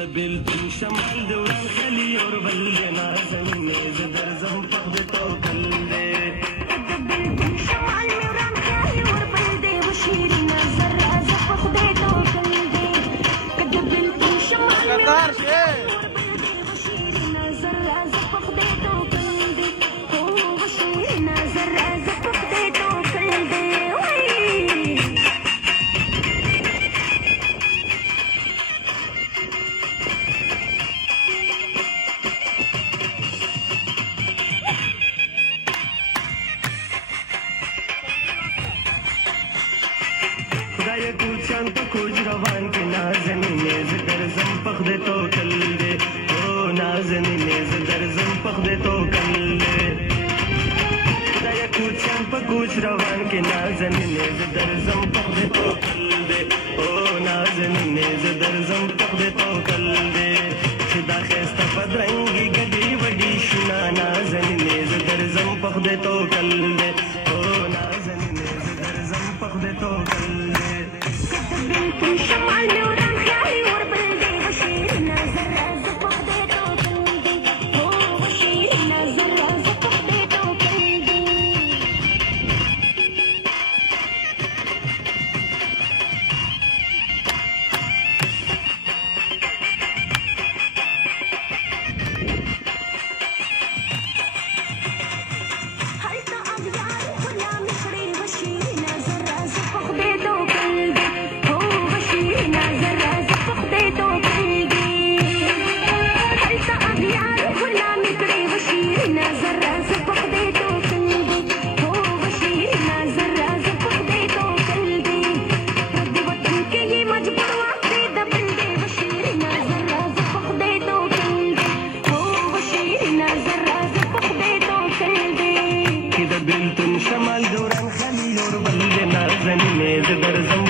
د بیلتون شمال د وران خلی اور بل دی نازنینې زه درځم پخ د توکل دی د بیلتون شمال مې وران خلی اور بل دی و شیرینه زه راځه پخ د توکل دی د بیلتون شمال مې وران خلی اور بل دی و شیرینه زه راځه پخ د توکل دی و شیرینه زه راځه پخ د توکل دی خدای کوچان په کوج روان کې نازنینې زه درځم پخ د توکل دی او نازنینې زه درځم پخ د توکل دی خدای کوچان په کوج روان کې نازنینې زه درځم پخ د توکل دی او نازنینې زه درځم پخ د توکل دی چې دا ښایسته بدرنګې ګډې وډې شنه نازنینې زه درځم پخ د توکل دی او نازنینې زه درځم پخ د توکل دی بیلتون شمال مې وران خیالي اور بل دی و شیرینه زه راځه پخ د توکل دی و شیرینه زه راځه پخ د توکل دی هلته اغیار غلامي کړې و شیرینه زه راځه پخ د توکل دی بیلتون شمال دوران خلی اور بل دی نازنینې زه درځم